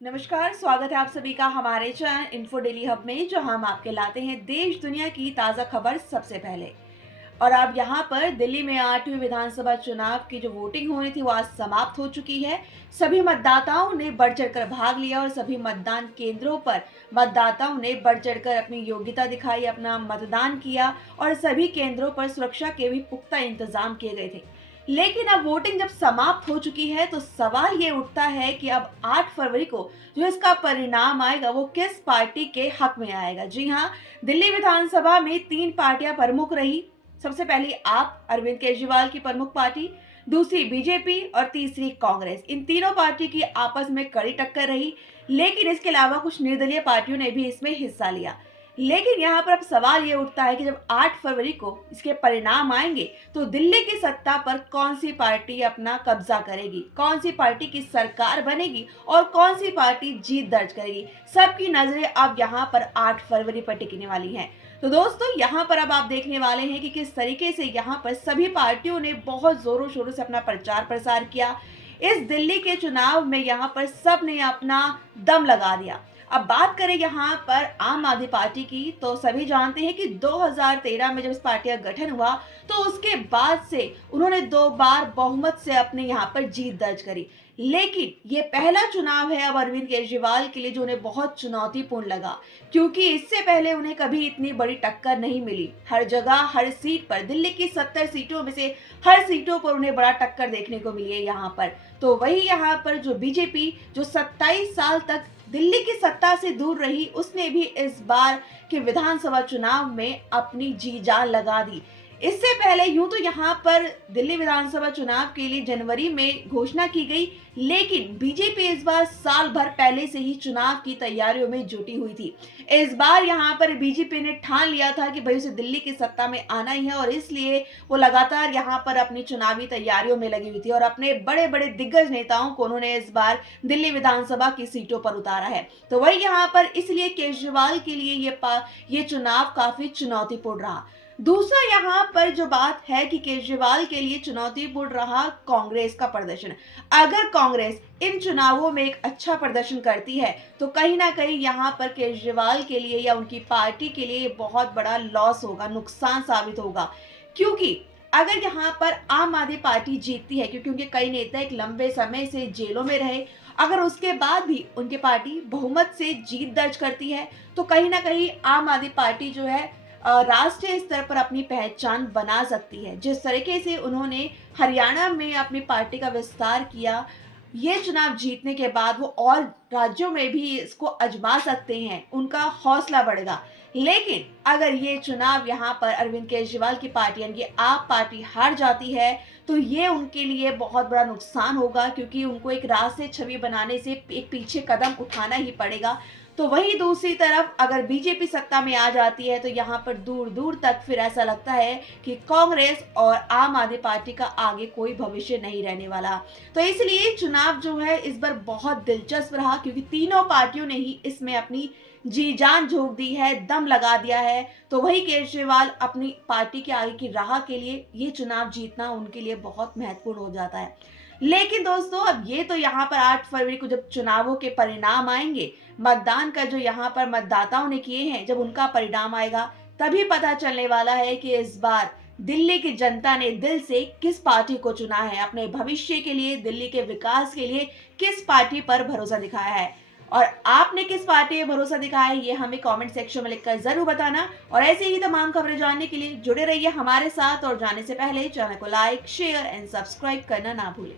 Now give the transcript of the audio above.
नमस्कार, स्वागत है आप सभी का हमारे चैनल इन्फो डेली हब में, जो हम आपके लाते हैं देश दुनिया की ताज़ा खबर सबसे पहले। और अब यहाँ पर दिल्ली में 8वीं विधानसभा चुनाव की जो वोटिंग होनी थी वो आज समाप्त हो चुकी है। सभी मतदाताओं ने बढ़ चढ़कर भाग लिया और सभी मतदान केंद्रों पर मतदाताओं ने बढ़ चढ़कर अपनी योग्यता दिखाई, अपना मतदान किया और सभी केंद्रों पर सुरक्षा के भी पुख्ता इंतजाम किए गए थे। लेकिन अब वोटिंग जब समाप्त हो चुकी है तो सवाल ये उठता है कि अब 8 फरवरी को जो इसका परिणाम आएगा वो किस पार्टी के हक में आएगा। जी हाँ, दिल्ली विधानसभा में 3 पार्टियां प्रमुख रही। सबसे पहली आप अरविंद केजरीवाल की प्रमुख पार्टी, दूसरी बीजेपी और तीसरी कांग्रेस। इन तीनों पार्टी की आपस में कड़ी टक्कर रही, लेकिन इसके अलावा कुछ निर्दलीय पार्टियों ने भी इसमें हिस्सा लिया। लेकिन यहाँ पर अब सवाल ये उठता है कि जब 8 फरवरी को इसके परिणाम आएंगे तो दिल्ली की सत्ता पर कौन सी पार्टी अपना कब्जा करेगी, कौन सी पार्टी की सरकार बनेगी और कौन सी पार्टी जीत दर्ज करेगी। सबकी नजरें अब यहाँ पर 8 फरवरी पर टिकने वाली हैं। तो दोस्तों, यहाँ पर अब आप देखने वाले हैं कि किस तरीके से यहाँ पर सभी पार्टियों ने बहुत जोरों शोरों से अपना प्रचार प्रसार किया। इस दिल्ली के चुनाव में यहाँ पर सब ने अपना दम लगा दिया। अब बात करें यहाँ पर आम आदमी पार्टी की, तो सभी जानते हैं कि 2013 में जब इस पार्टी का गठन हुआ तो उसके बाद से उन्होंने 2 बार बहुमत से अपने यहाँ पर जीत दर्ज करी। लेकिन ये पहला चुनाव है अब अरविंद केजरीवाल के लिए जो उन्हें बहुत चुनौतीपूर्ण लगा, क्योंकि इससे पहले उन्हें कभी इतनी बड़ी टक्कर नहीं मिली। हर जगह हर सीट पर, दिल्ली की 70 सीटों में से हर सीटों पर उन्हें बड़ा टक्कर देखने को मिली है यहाँ पर। तो वही यहाँ पर जो बीजेपी जो 27 साल तक दिल्ली की सत्ता से दूर रही, उसने भी इस बार के विधानसभा चुनाव में अपनी जी जान लगा दी। इससे पहले यूं तो यहाँ पर दिल्ली विधानसभा चुनाव के लिए जनवरी में घोषणा की गई, लेकिन बीजेपी इस बार साल भर पहले से ही चुनाव की तैयारियों में जुटी हुई थी। इस बार यहाँ पर बीजेपी ने ठान लिया था कि भाई उसे दिल्ली की सत्ता में आना ही है और इसलिए वो लगातार यहाँ पर अपनी चुनावी तैयारियों में लगी हुई थी और अपने बड़े बड़े दिग्गज नेताओं को उन्होंने इस बार दिल्ली विधानसभा की सीटों पर उतारा है। तो वही यहाँ पर इसलिए केजरीवाल के लिए ये चुनाव काफी चुनौतीपूर्ण रहा। दूसरा यहाँ पर जो बात है कि केजरीवाल के लिए चुनौतीपूर्ण रहा कांग्रेस का प्रदर्शन। अगर कांग्रेस इन चुनावों में एक अच्छा प्रदर्शन करती है तो कहीं ना कहीं यहाँ पर केजरीवाल के लिए या उनकी पार्टी के लिए बहुत बड़ा लॉस होगा, नुकसान साबित होगा। क्योंकि अगर यहाँ पर आम आदमी पार्टी जीतती है, क्योंकि उनके कई नेता एक लंबे समय से जेलों में रहे, अगर उसके बाद भी उनकी पार्टी बहुमत से जीत दर्ज करती है तो कहीं ना कहीं आम आदमी पार्टी जो है राष्ट्रीय स्तर पर अपनी पहचान बना सकती है। जिस तरीके से उन्होंने हरियाणा में अपनी पार्टी का विस्तार किया, ये चुनाव जीतने के बाद वो और राज्यों में भी इसको आजमा सकते हैं, उनका हौसला बढ़ेगा। लेकिन अगर ये चुनाव यहाँ पर अरविंद केजरीवाल की पार्टी यानी कि आप पार्टी हार जाती है तो ये उनके लिए बहुत बड़ा नुकसान होगा, क्योंकि उनको एक राष्ट्रीय छवि बनाने से एक पीछे कदम उठाना ही पड़ेगा। तो वही दूसरी तरफ अगर बीजेपी सत्ता में आ जाती है तो यहाँ पर दूर दूर तक फिर ऐसा लगता है कि कांग्रेस और आम आदमी पार्टी का आगे कोई भविष्य नहीं रहने वाला। तो इसलिए चुनाव जो है इस बार बहुत दिलचस्प रहा, क्योंकि तीनों पार्टियों ने ही इसमें अपनी जी जान झोंक दी है, दम लगा दिया है। तो वही केजरीवाल अपनी पार्टी के आगे की राह के लिए ये चुनाव जीतना उनके लिए बहुत महत्वपूर्ण हो जाता है। लेकिन दोस्तों, अब ये तो यहाँ पर 8 फरवरी को जब चुनावों के परिणाम आएंगे, मतदान का जो यहाँ पर मतदाताओं ने किए हैं, जब उनका परिणाम आएगा तभी पता चलने वाला है कि इस बार दिल्ली की जनता ने दिल से किस पार्टी को चुना है, अपने भविष्य के लिए, दिल्ली के विकास के लिए किस पार्टी पर भरोसा दिखाया है। और आपने किस पार्टी पर भरोसा दिखाया है ये हमें कमेंट सेक्शन में लिखकर जरूर बताना। और ऐसे ही तमाम खबरें जानने के लिए जुड़े रहिए हमारे साथ, और जाने से पहले चैनल को लाइक, शेयर एंड सब्सक्राइब करना ना भूलें।